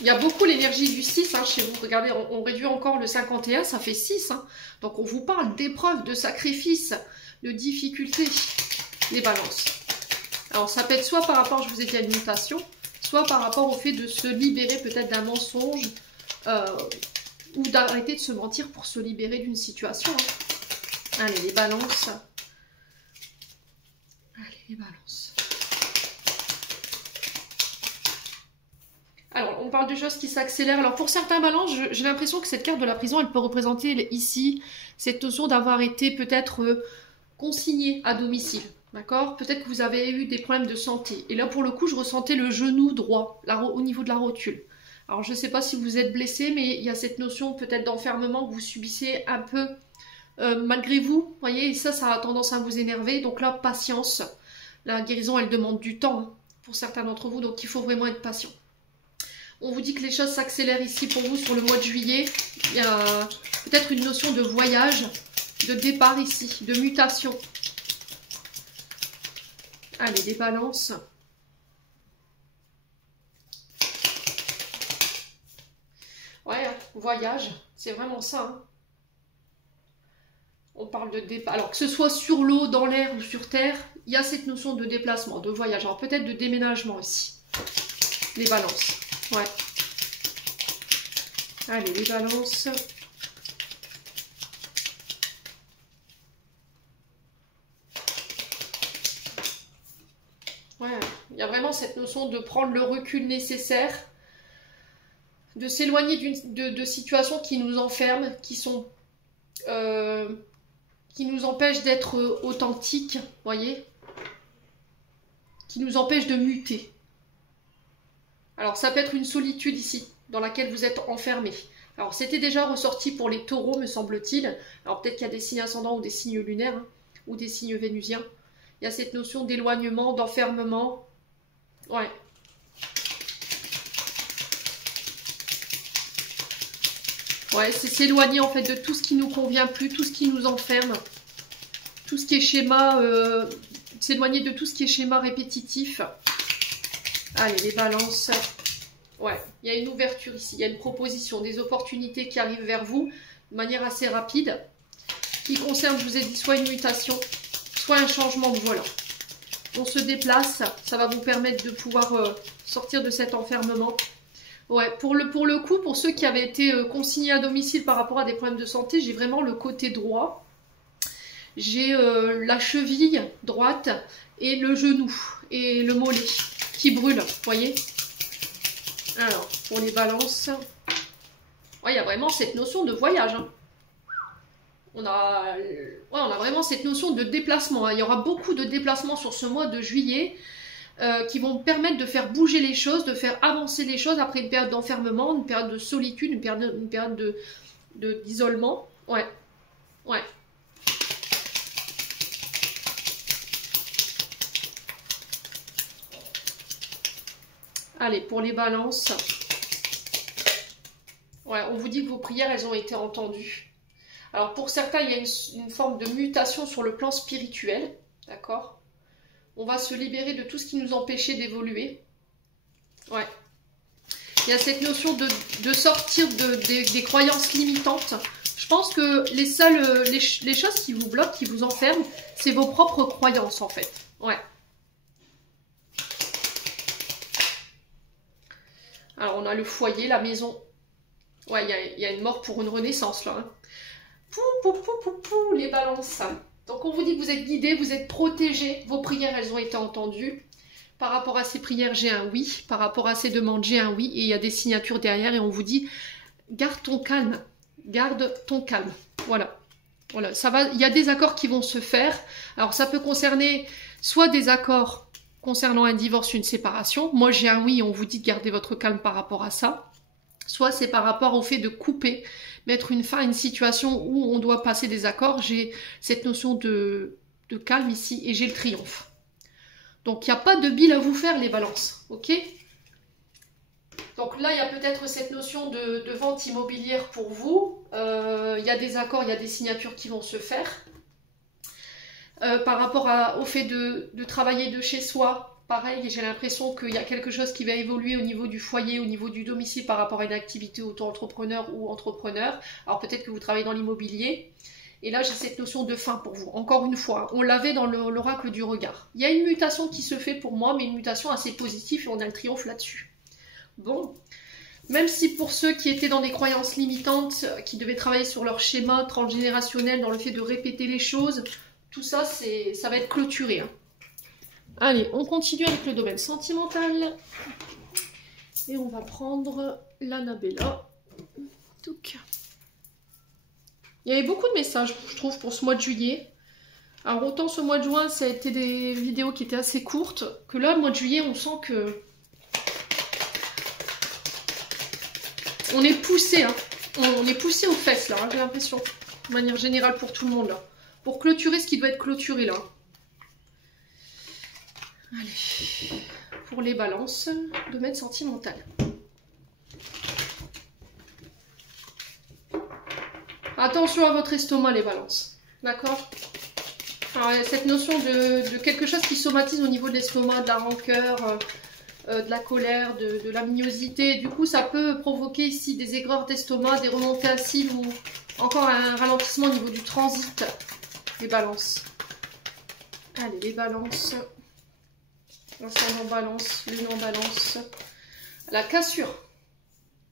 Il y a beaucoup l'énergie du 6 hein, chez vous. Regardez, on réduit encore le 51, ça fait 6. Hein. Donc on vous parle d'épreuves, de sacrifices, de difficultés, les balances. Alors ça peut être soit par rapport, je vous ai dit, à une mutation, soit par rapport au fait de se libérer peut-être d'un mensonge ou d'arrêter de se mentir pour se libérer d'une situation. Hein. Allez, les balances. Allez, les balances. Alors, on parle de choses qui s'accélèrent. Alors, pour certains balances, j'ai l'impression que cette carte de la prison, elle peut représenter ici cette notion d'avoir été peut-être consigné à domicile. D'accord? Peut-être que vous avez eu des problèmes de santé. Et là, pour le coup, je ressentais le genou droit, au niveau de la rotule. Alors, je ne sais pas si vous êtes blessé, mais il y a cette notion peut-être d'enfermement que vous subissez un peu malgré vous. Vous voyez, et ça a tendance à vous énerver. Donc là, patience. La guérison, elle demande du temps hein, pour certains d'entre vous. Donc, il faut vraiment être patient. On vous dit que les choses s'accélèrent ici pour vous sur le mois de juillet. Il y a peut-être une notion de voyage, de départ ici, de mutation. Allez, les balances. voyage, c'est vraiment ça. Hein. On parle de départ. Alors que ce soit sur l'eau, dans l'air ou sur terre, il y a cette notion de déplacement, de voyage. Alors peut-être de déménagement aussi. Les balances. Ouais. Allez, les balances. Ouais, il y a vraiment cette notion de prendre le recul nécessaire, de s'éloigner de situations qui nous enferment, qui nous empêchent d'être authentiques, voyez, qui nous empêchent de muter. Alors ça peut être une solitude ici, dans laquelle vous êtes enfermé. Alors c'était déjà ressorti pour les taureaux, me semble-t-il. Alors peut-être qu'il y a des signes ascendants ou des signes lunaires, hein, ou des signes vénusiens. Il y a cette notion d'éloignement, d'enfermement. Ouais. Ouais, c'est s'éloigner en fait de tout ce qui nous convient plus, tout ce qui nous enferme. Tout ce qui est schéma, s'éloigner de tout ce qui est schéma répétitif. Allez, les balances. Ouais, il y a une ouverture ici, il y a une proposition, des opportunités qui arrivent vers vous de manière assez rapide, qui concerne, je vous ai dit, soit une mutation, soit un changement de volant. On se déplace, ça va vous permettre de pouvoir sortir de cet enfermement. Ouais, pour le coup, pour ceux qui avaient été consignés à domicile par rapport à des problèmes de santé, j'ai vraiment le côté droit. J'ai la cheville droite et le genou et le mollet qui brûle, vous voyez. Alors, pour les balances, ouais, il y a vraiment cette notion de voyage. Hein. On a vraiment cette notion de déplacement. Hein. Il y aura beaucoup de déplacements sur ce mois de juillet qui vont permettre de faire bouger les choses, de faire avancer les choses après une période d'enfermement, une période de solitude, une période d'isolement. Ouais, ouais. Allez, pour les balances, ouais, on vous dit que vos prières, elles ont été entendues. Alors, pour certains, il y a une forme de mutation sur le plan spirituel, d'accord? On va se libérer de tout ce qui nous empêchait d'évoluer. Ouais. Il y a cette notion de sortir des croyances limitantes. Je pense que les choses qui vous bloquent, qui vous enferment, c'est vos propres croyances, en fait. Ouais. Alors, on a le foyer, la maison. Ouais, il y a une mort pour une renaissance, là. Hein. Pou, pou, pou, pou, pou, les balances. Donc, on vous dit que vous êtes guidés, vous êtes protégés. Vos prières, elles ont été entendues. Par rapport à ces prières, j'ai un oui. Par rapport à ces demandes, j'ai un oui. Et il y a des signatures derrière. Et on vous dit, garde ton calme. Garde ton calme. Voilà. Voilà. Ça va, il y a des accords qui vont se faire. Alors, ça peut concerner soit des accords concernant un divorce, une séparation. Moi, j'ai un oui, on vous dit de garder votre calme par rapport à ça. Soit c'est par rapport au fait de couper, mettre une fin à une situation où on doit passer des accords. J'ai cette notion de calme ici et j'ai le triomphe. Donc, il n'y a pas de bile à vous faire, les balances. Ok? Donc là, il y a peut-être cette notion de vente immobilière pour vous. Il y a des accords, il y a des signatures qui vont se faire. Par rapport au fait de travailler de chez soi, pareil, j'ai l'impression qu'il y a quelque chose qui va évoluer au niveau du foyer, au niveau du domicile par rapport à une activité auto-entrepreneur ou entrepreneur. Alors peut-être que vous travaillez dans l'immobilier. Et là, j'ai cette notion de fin pour vous. Encore une fois, on l'avait dans l'oracle du regard. Il y a une mutation qui se fait pour moi, mais une mutation assez positive et on a le triomphe là-dessus. Bon, même si pour ceux qui étaient dans des croyances limitantes, qui devaient travailler sur leur schéma transgénérationnel, dans le fait de répéter les choses, tout ça, ça va être clôturé. Hein. Allez, on continue avec le domaine sentimental. Et on va prendre l'Annabella. Il y avait beaucoup de messages, je trouve, pour ce mois de juillet. Alors, autant ce mois de juin, ça a été des vidéos qui étaient assez courtes, que là, le mois de juillet, on sent que... on est poussé, hein. On est poussé aux fesses, là, hein, j'ai l'impression. De manière générale pour tout le monde, là. Pour clôturer ce qui doit être clôturé, là. Allez. Pour les balances, domaine sentimental. Attention à votre estomac, les balances. D'accord? Alors, cette notion de quelque chose qui somatise au niveau de l'estomac, de la rancœur, de la colère, de l'amniosité. Du coup, ça peut provoquer ici des aigreurs d'estomac, des remontées acides ou encore un ralentissement au niveau du transit. Les balances. Allez, les balances. Ascendant balance, lune en balance. La cassure.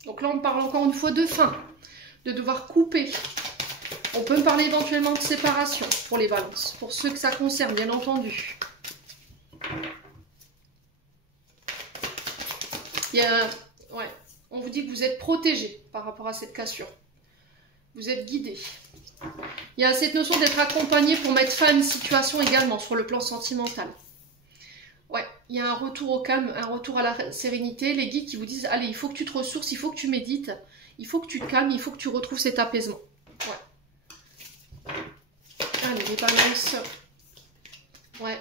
Donc là, on parle encore une fois de fin, de devoir couper. On peut me parler éventuellement de séparation pour les balances, pour ceux que ça concerne, bien entendu. Ouais, on vous dit que vous êtes protégé par rapport à cette cassure. Vous êtes guidé. Il y a cette notion d'être accompagné pour mettre fin à une situation également sur le plan sentimental. Ouais, il y a un retour au calme, un retour à la sérénité. Les guides qui vous disent, allez, il faut que tu te ressources, il faut que tu médites, il faut que tu te calmes, il faut que tu retrouves cet apaisement. Ouais. Allez, les balances. Ouais.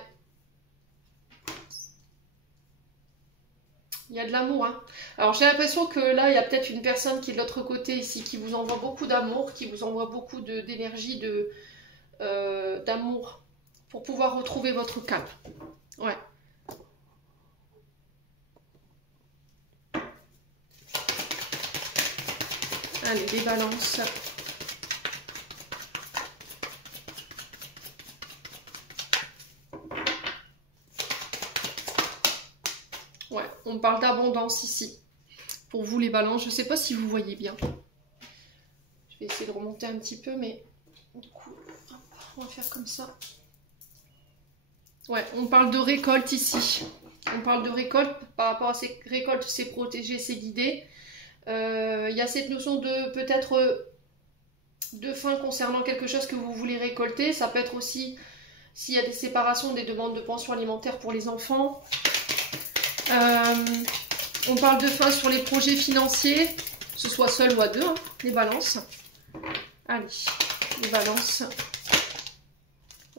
Il y a de l'amour, hein. Alors j'ai l'impression que là, il y a peut-être une personne qui est de l'autre côté ici, qui vous envoie beaucoup d'amour, qui vous envoie beaucoup d'énergie, d'amour, pour pouvoir retrouver votre calme. Ouais. Allez, les balances. Ouais, on parle d'abondance ici. Pour vous les balances, je ne sais pas si vous voyez bien. Je vais essayer de remonter un petit peu, mais du coup, on va faire comme ça. Ouais, on parle de récolte ici. On parle de récolte. Par rapport à ces récoltes, c'est protégé, c'est guidé. Il y a cette notion de peut-être de fin concernant quelque chose que vous voulez récolter. Ça peut être aussi s'il y a des séparations, des demandes de pension alimentaire pour les enfants. On parle de fin sur les projets financiers, que ce soit seul ou à deux, hein, les balances. Allez, les balances.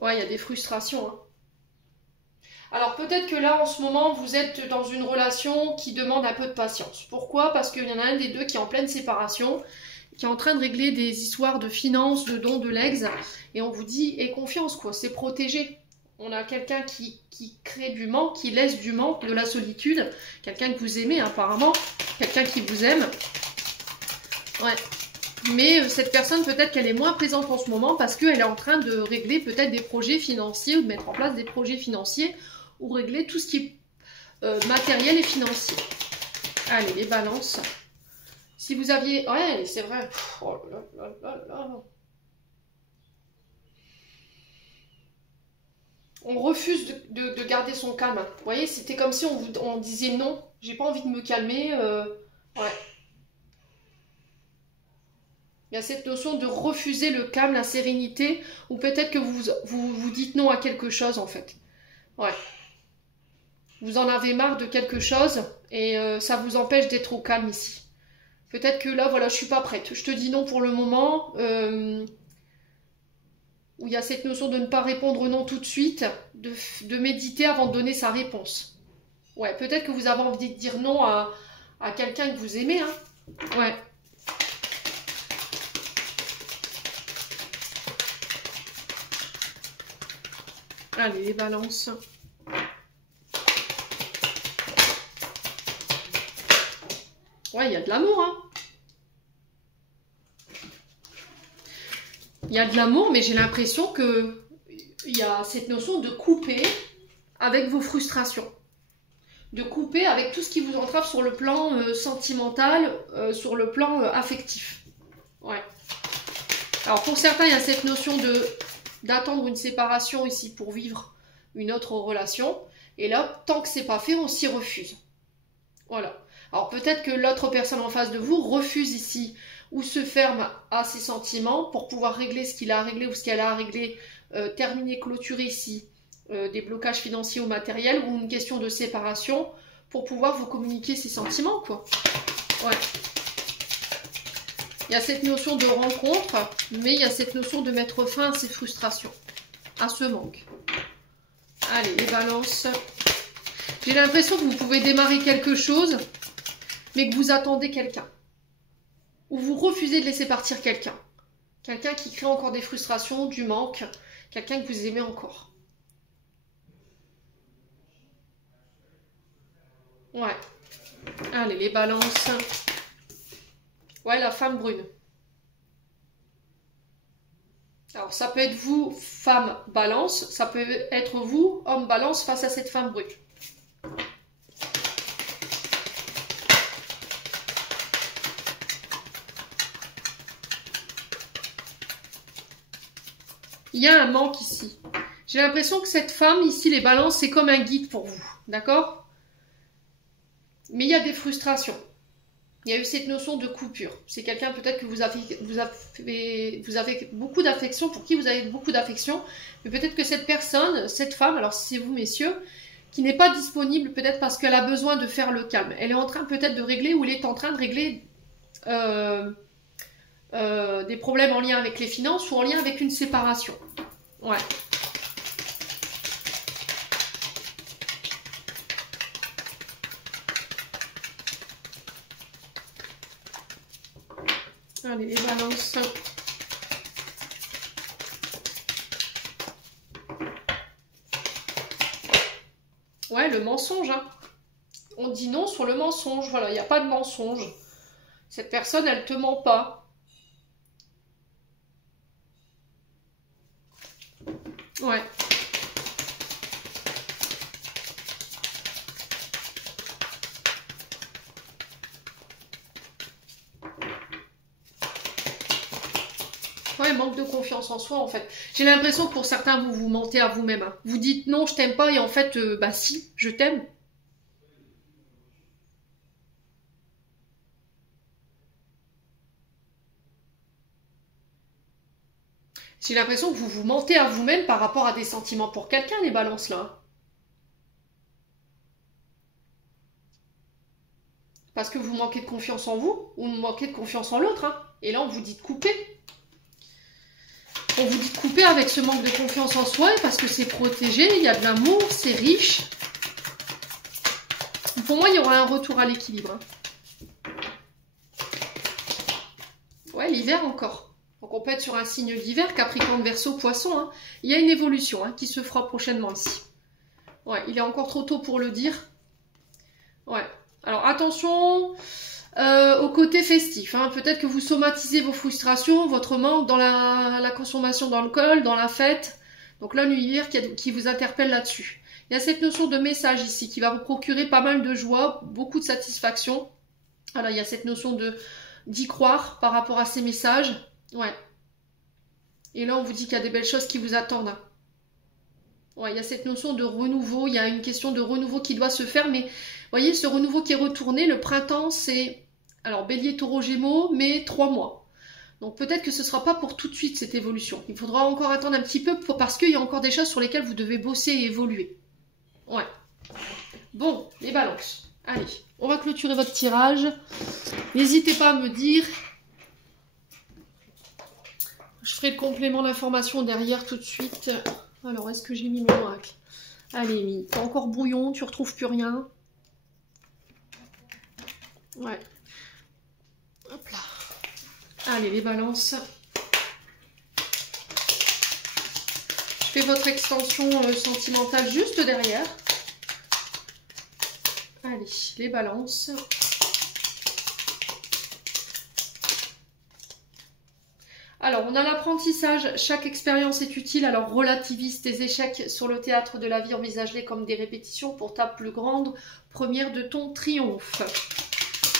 Ouais, il y a des frustrations. Hein. Alors peut-être que là, en ce moment, vous êtes dans une relation qui demande un peu de patience. Pourquoi? Parce qu'il y en a un des deux qui est en pleine séparation, qui est en train de régler des histoires de finances, de dons, de legs. Et on vous dit, aie confiance, quoi, c'est protégé. On a quelqu'un qui crée du manque, qui laisse du manque, de la solitude. Quelqu'un que vous aimez apparemment. Quelqu'un qui vous aime. Ouais. Mais cette personne, peut-être qu'elle est moins présente en ce moment parce qu'elle est en train de régler peut-être des projets financiers ou de mettre en place des projets financiers ou régler tout ce qui est matériel et financier. Allez, les balances. Si vous aviez... Ouais, c'est vrai. Oh là là là là. On refuse de garder son calme. Vous voyez, c'était comme si on disait non, j'ai pas envie de me calmer. Ouais. Il y a cette notion de refuser le calme, la sérénité, ou peut-être que vous dites non à quelque chose en fait. Ouais. Vous en avez marre de quelque chose et ça vous empêche d'être au calme ici. Peut-être que là, voilà, je suis pas prête. Je te dis non pour le moment. Où il y a cette notion de ne pas répondre non tout de suite, de méditer avant de donner sa réponse. Ouais, peut-être que vous avez envie de dire non à quelqu'un que vous aimez, hein. Ouais. Allez, les balances. Ouais, il y a de l'amour, hein. Il y a de l'amour, mais j'ai l'impression qu'il y a cette notion de couper avec vos frustrations. De couper avec tout ce qui vous entrave sur le plan sentimental, sur le plan affectif. Ouais. Alors pour certains, il y a cette notion d'attendre une séparation ici pour vivre une autre relation. Et là, tant que c'est pas fait, on s'y refuse. Voilà. Alors peut-être que l'autre personne en face de vous refuse ici ou se ferme à ses sentiments pour pouvoir régler ce qu'il a à régler ou ce qu'elle a à régler, terminer, clôturer ici des blocages financiers ou matériels ou une question de séparation pour pouvoir vous communiquer ses sentiments, quoi. Ouais. Il y a cette notion de rencontre, mais il y a cette notion de mettre fin à ces frustrations, à ce manque. Allez, les balances. J'ai l'impression que vous pouvez démarrer quelque chose, mais que vous attendez quelqu'un. Ou vous refusez de laisser partir quelqu'un. Quelqu'un qui crée encore des frustrations, du manque. Quelqu'un que vous aimez encore. Ouais. Allez, les balances. Ouais, la femme brune. Alors, ça peut être vous, femme balance. Ça peut être vous, homme balance, face à cette femme brune. Il y a un manque ici. J'ai l'impression que cette femme ici, les balances, c'est comme un guide pour vous. D'accord? Mais il y a des frustrations. Il y a eu cette notion de coupure. C'est quelqu'un peut-être que vous avez beaucoup d'affection, pour qui vous avez beaucoup d'affection. Mais peut-être que cette personne, cette femme, alors si c'est vous messieurs, qui n'est pas disponible peut-être parce qu'elle a besoin de faire le calme. Elle est en train peut-être de régler ou elle est en train de régler des problèmes en lien avec les finances ou en lien avec une séparation. Ouais. Allez, les balances. Ouais, le mensonge. Hein. On dit non sur le mensonge. Voilà, il n'y a pas de mensonge. Cette personne, elle te ment pas. Ouais. Ouais, manque de confiance en soi, en fait. J'ai l'impression que pour certains, vous vous mentez à vous-même. Hein. Vous dites non, je t'aime pas, et en fait, bah si, je t'aime. J'ai l'impression que vous vous mentez à vous-même par rapport à des sentiments pour quelqu'un, les balances là. Parce que vous manquez de confiance en vous, ou vous manquez de confiance en l'autre. Hein. Et là, on vous dit de couper. On vous dit de couper avec ce manque de confiance en soi, parce que c'est protégé, il y a de l'amour, c'est riche. Pour moi, il y aura un retour à l'équilibre. Hein. Ouais, l'hiver encore. Donc on peut être sur un signe d'hiver, Capricorne, Verseau, Poisson. Hein. Il y a une évolution hein, qui se fera prochainement ici. Ouais, il est encore trop tôt pour le dire. Ouais. Alors attention au côté festif. Hein. Peut-être que vous somatisez vos frustrations, votre manque dans la consommation d'alcool, dans la fête. Donc là, l'univers qui vous interpelle là-dessus. Il y a cette notion de message ici qui va vous procurer pas mal de joie, beaucoup de satisfaction. Alors il y a cette notion d'y croire par rapport à ces messages. Ouais. Et là, on vous dit qu'il y a des belles choses qui vous attendent. Hein. Ouais, il y a cette notion de renouveau, il y a une question de renouveau qui doit se faire, mais vous voyez, ce renouveau qui est retourné, le printemps, c'est, alors Bélier, Taureau, Gémeaux, mais 3 mois. Donc peut-être que ce ne sera pas pour tout de suite cette évolution. Il faudra encore attendre un petit peu parce qu'il y a encore des choses sur lesquelles vous devez bosser et évoluer. Ouais. Bon, les balances. Allez, on va clôturer votre tirage. N'hésitez pas à me dire. Je ferai le complément d'information derrière tout de suite. Alors, est-ce que j'ai mis mon oracle? Allez, mis. T'es encore brouillon, tu retrouves plus rien. Ouais. Hop là. Allez, les balances. Je fais votre extension sentimentale juste derrière. Allez, les balances. Alors, on a l'apprentissage, chaque expérience est utile, alors relativise tes échecs sur le théâtre de la vie, envisage-les comme des répétitions pour ta plus grande première de ton triomphe.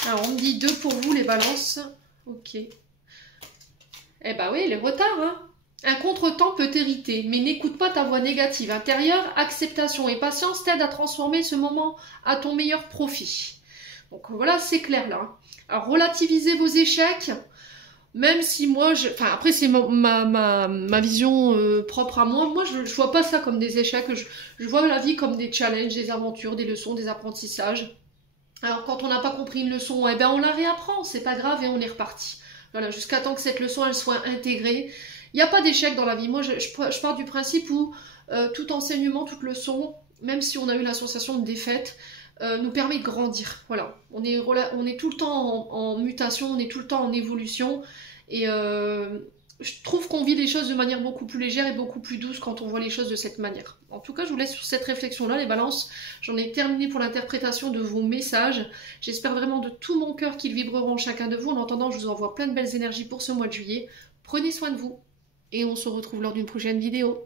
Alors, on me dit 2 pour vous, les balances. Ok. Eh ben oui, les retards, hein. Un contretemps peut t'hériter, mais n'écoute pas ta voix négative intérieure. Acceptation et patience t'aident à transformer ce moment à ton meilleur profit. Donc voilà, c'est clair là. Alors, relativisez vos échecs. Même si moi, enfin après c'est ma vision propre à moi. Moi, je vois pas ça comme des échecs. Je vois la vie comme des challenges, des aventures, des leçons, des apprentissages. Alors quand on n'a pas compris une leçon, eh ben on la réapprend, c'est pas grave et on est reparti. Voilà, jusqu'à temps que cette leçon elle soit intégrée. Il n'y a pas d'échec dans la vie. Moi, je pars du principe où tout enseignement, toute leçon, même si on a eu la sensation de défaite, nous permet de grandir. Voilà, on est tout le temps en mutation, on est tout le temps en évolution. Et je trouve qu'on vit les choses de manière beaucoup plus légère et beaucoup plus douce quand on voit les choses de cette manière. En tout cas, je vous laisse sur cette réflexion-là, les balances. J'en ai terminé pour l'interprétation de vos messages. J'espère vraiment de tout mon cœur qu'ils vibreront en chacun de vous. En attendant, je vous envoie plein de belles énergies pour ce mois de juillet. Prenez soin de vous et on se retrouve lors d'une prochaine vidéo.